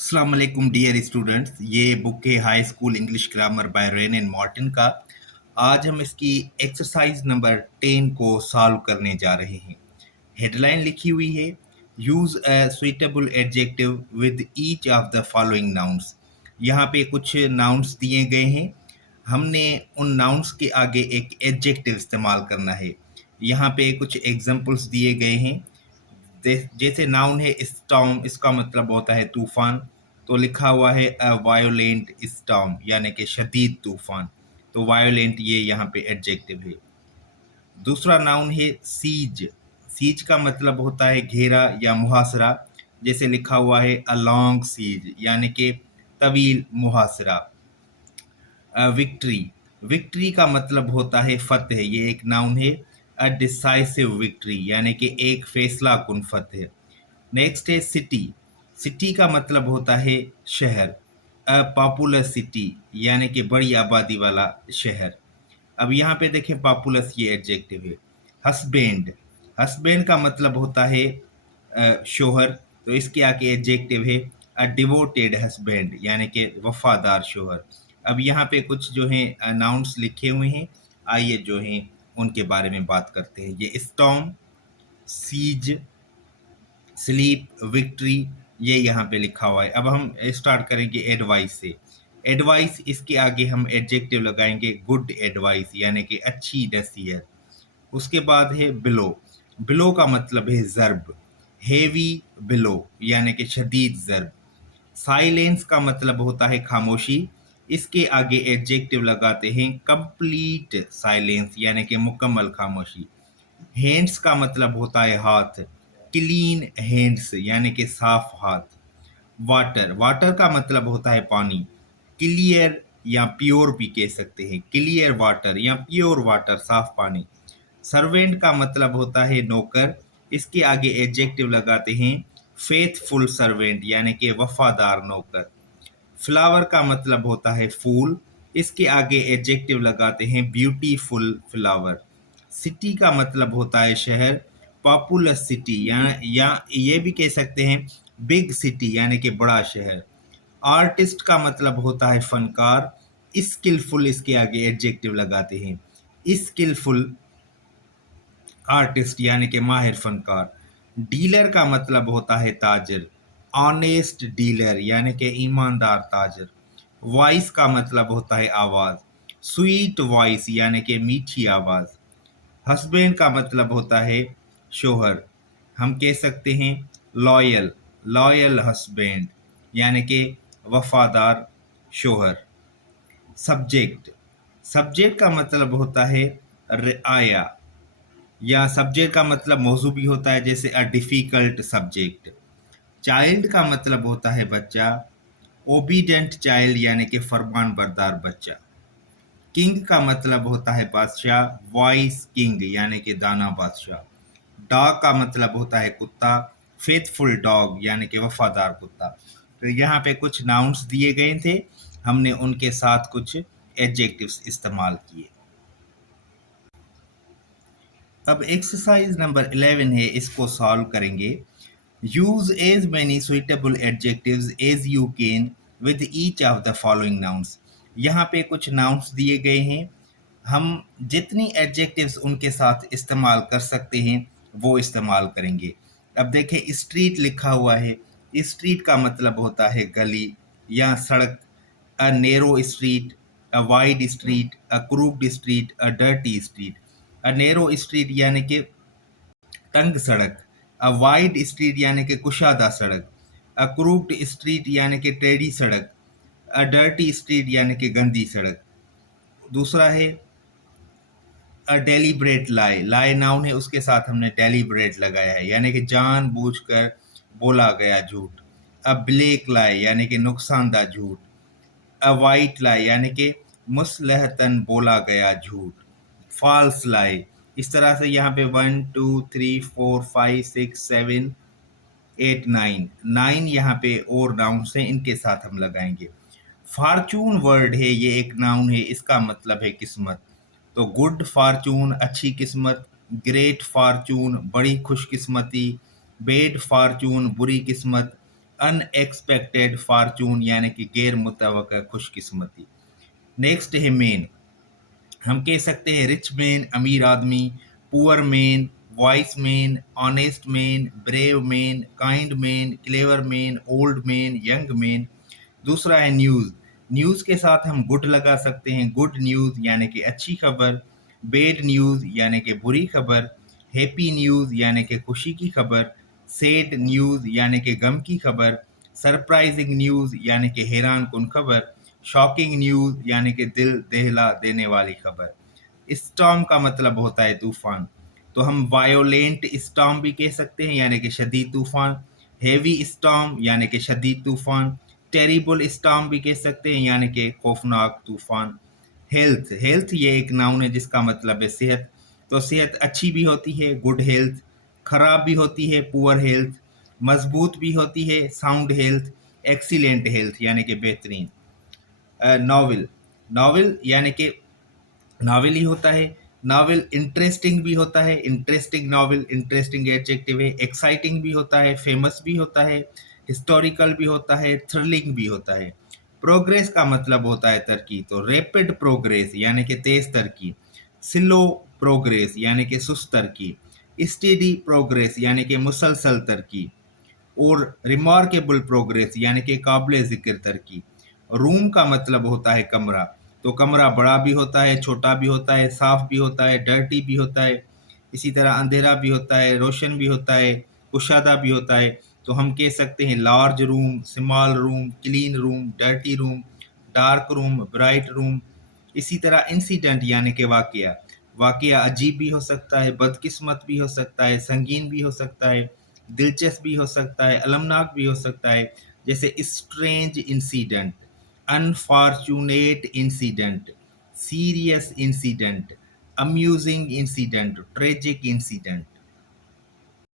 अस्सलाम वालेकुम dear students. ये बुक है high school English grammar by Wren and Martin का। आज हम इसकी एक्सरसाइज नंबर 10 को सॉल्व करने जा रहे हैं। हेडलाइन लिखी हुई है, use a suitable adjective with each of the following nouns. यहाँ पे कुछ नाउन्स दिए गए हैं, हमने उन नाउन्स के आगे एक एडजेक्टिव इस्तेमाल करना है। यहाँ पे कुछ एग्जांपल्स दिए गए हैं। जैसे नाउन है स्टॉर्म, इसका मतलब होता है तूफान, तो लिखा हुआ है अ वायोलेंट स्टॉर्म यानी कि शदीद तूफान। तो वायोलेंट ये यहाँ पे एडजेक्टिव है। दूसरा नाउन है सीज। सीज का मतलब होता है घेरा या मुहासरा, जैसे लिखा हुआ है अ लॉन्ग सीज यानी कि तवील मुहासरा। विक्ट्री, विक्ट्री का मतलब होता है फतेह, ये एक नाउन है। अ डिसाइसिव विक्ट्री यानी कि एक फैसला कुन फतेह। नेक्स्ट है सिटी। सिटी का मतलब होता है शहर। अ पॉपुलर सिटी यानी कि बड़ी आबादी वाला शहर। अब यहाँ पे देखें पॉपुलस ये एडजेक्टिव है। हस्बैंड, हस्बैंड का मतलब होता है शोहर, तो इसके आगे एडजेक्टिव है अ डिवोटेड हस्बैंड यानी कि वफादार शोहर। अब यहाँ पे कुछ जो है नाउन्स लिखे हुए हैं, आइए जो है उनके बारे में बात करते हैं। ये स्टॉर्म, सीज, स्लीप, विक्ट्री, ये यहाँ पे लिखा हुआ है। अब हम स्टार्ट करेंगे एडवाइस से। एडवाइस, इसके आगे हम एडजेक्टिव लगाएंगे गुड एडवाइस यानी कि अच्छी नसीहत। उसके बाद है बिलो। बिलो का मतलब है ज़र्ब। हेवी बिलो यानी कि शदीद ज़र्ब। साइलेंस का मतलब होता है खामोशी, इसके आगे एडजेक्टिव लगाते हैं कंप्लीट साइलेंस यानी कि मुकम्मल खामोशी। हैंड्स का मतलब होता है हाथ, क्लीन हैंड्स यानी कि साफ हाथ। वाटर, वाटर का मतलब होता है पानी, क्लियर या प्योर भी कह सकते हैं, क्लियर वाटर या प्योर वाटर, साफ पानी। सर्वेंट का मतलब होता है नौकर, इसके आगे एडजेक्टिव लगाते हैं फेथफुल सर्वेंट यानी कि वफादार नौकर। फ्लावर का मतलब होता है फूल, इसके आगे एडजेक्टिव लगाते हैं ब्यूटीफुल फ्लावर। सिटी का मतलब होता है शहर, पॉपुलस सिटी या ये भी कह सकते हैं बिग सिटी यानी कि बड़ा शहर। आर्टिस्ट का मतलब होता है फनकार, स्किलफुल इसके आगे एडजेक्टिव लगाते हैं स्किलफुल आर्टिस्ट यानी कि माहिर फनकार। डीलर का मतलब होता है ताजर, ऑनेस्ट डीलर यानी कि ईमानदार ताजर। वॉइस का मतलब होता है आवाज़, स्वीट वॉइस यानी कि मीठी आवाज़। हस्बैंड का मतलब होता है शोहर, हम कह सकते हैं लॉयल, लॉयल हस्बैंड यानी कि वफादार शोहर। सब्जेक्ट, सब्जेक्ट का मतलब होता है रियाया, या सब्जेक्ट का मतलब मौजू भी होता है, जैसे अ डिफ़िकल्ट सब्जेक्ट। चाइल्ड का मतलब होता है बच्चा, ओबीडेंट चाइल्ड यानी कि फरमान बरदार बच्चा। किंग का मतलब होता है बादशाह, वॉइस किंग यानी कि दाना बादशाह। डॉग का मतलब होता है कुत्ता, फेथफुल डॉग यानी कि वफादार कुत्ता। तो यहाँ पे कुछ नाउन्स दिए गए थे, हमने उनके साथ कुछ एडजेक्टिव्स इस्तेमाल किए। अब एक्सरसाइज नंबर 11 है, इसको सॉल्व करेंगे। Use as many suitable adjectives as you can with each of the following nouns. यहाँ पे कुछ नाउन्स दिए गए हैं, हम जितनी एडजेक्टिव्स उनके साथ इस्तेमाल कर सकते हैं वो इस्तेमाल करेंगे। अब देखें स्ट्रीट लिखा हुआ है, स्ट्रीट का मतलब होता है गली या सड़क। A narrow street, a wide street, a crooked street, a dirty street. A narrow street यानी कि तंग सड़क, अ वाइड स्ट्रीट यानी कि कुशादा सड़क, अ क्रूक्ड स्ट्रीट यानी कि टेढ़ी सड़क, अ डर्टी स्ट्रीट यानी कि गंदी सड़क। दूसरा है अ डेलिब्रेट लाई, लाई नाउन है, उसके साथ हमने डेलिब्रेट लगाया है यानी कि जानबूझकर बोला गया झूठ। अ ब्लैक लाई यानी कि नुकसानदा झूठ। अ वाइट लाई यानी कि मुसलहतन बोला गया झूठ। फॉल्स लाई, इस तरह से यहाँ पे 1 2 3 4 5 6 7 8 9, 9 यहाँ पे और नाउन्स हैं, इनके साथ हम लगाएंगे। फॉर्चून वर्ड है, ये एक नाउन है, इसका मतलब है किस्मत। तो गुड फॉर्चून अच्छी किस्मत, ग्रेट फॉर्चून बड़ी खुशकिस्मती, बैड फॉर्चून बुरी किस्मत, अनएक्सपेक्टेड फॉर्चून यानी कि गैर मुतवक्का खुशकिस्मती। नेक्स्ट है मेन, हम कह सकते हैं रिच मैन अमीर आदमी, poor man vice man, honest man brave man, kind man clever man, old man young man. दूसरा है न्यूज़, न्यूज़ के साथ हम गुड लगा सकते हैं, गुड न्यूज़ यानी कि अच्छी खबर, बैड न्यूज़ यानी कि बुरी खबर, हैप्पी न्यूज़ यानी कि खुशी की खबर, सैड न्यूज़ यानी कि गम की खबर, सरप्राइजिंग न्यूज़ यानी कि हैरान कुन खबर, शॉकिंग न्यूज़ यानी कि दिल दहला देने वाली खबर। स्टॉर्म का मतलब होता है तूफान, तो हम वायोलेंट स्टॉर्म भी कह सकते हैं यानी कि शदीद तूफान, हेवी स्टॉर्म यानी कि शदीद तूफान, टेरिबल स्टॉर्म भी कह सकते हैं यानी कि खौफनाक तूफान। हेल्थ, हेल्थ ये एक नाउन है जिसका मतलब है सेहत, तो सेहत अच्छी भी होती है गुड हेल्थ, खराब भी होती है पुअर हेल्थ, मजबूत भी होती है साउंड हेल्थ, एक्सीलेंट हेल्थ यानी कि बेहतरीन। नॉवल, नॉवल यानी कि नावल ही होता है, नावल इंटरेस्टिंग भी होता है, इंटरेस्टिंग नावल इंटरेस्टिंग एडजेक्टिव है, एक्साइटिंग भी होता है, फेमस भी होता है, हिस्टोरिकल भी होता है, थ्रिलिंग भी होता है। प्रोग्रेस का मतलब होता है तरक्की, तो रैपिड प्रोग्रेस यानी कि तेज तरक्की, स्लो प्रोग्रेस यानी कि सुस्त तरक्की, स्टेडी प्रोग्रेस यानी कि मुसलसल तरक्की, और रिमार्केबल प्रोग्रेस यानी कि काबिल ज़िक्र तरक्की। रूम का मतलब होता है कमरा, तो कमरा बड़ा भी होता है, छोटा भी होता है, साफ भी होता है, डर्टी भी होता है, इसी तरह अंधेरा भी होता है, रोशन भी होता है, कुशादा भी होता है। तो हम कह सकते हैं large room, small room, clean room, dirty room, dark room, bright room. इसी तरह इंसिडेंट यानी कि वाकया, वाकया अजीब भी हो सकता है, बदकिस्मत भी हो सकता है, संगीन भी हो सकता है, दिलचस्प भी हो सकता है, अलमनाक भी हो सकता है। जैसे strange incident, unfortunate incident, serious incident, amusing incident, tragic incident.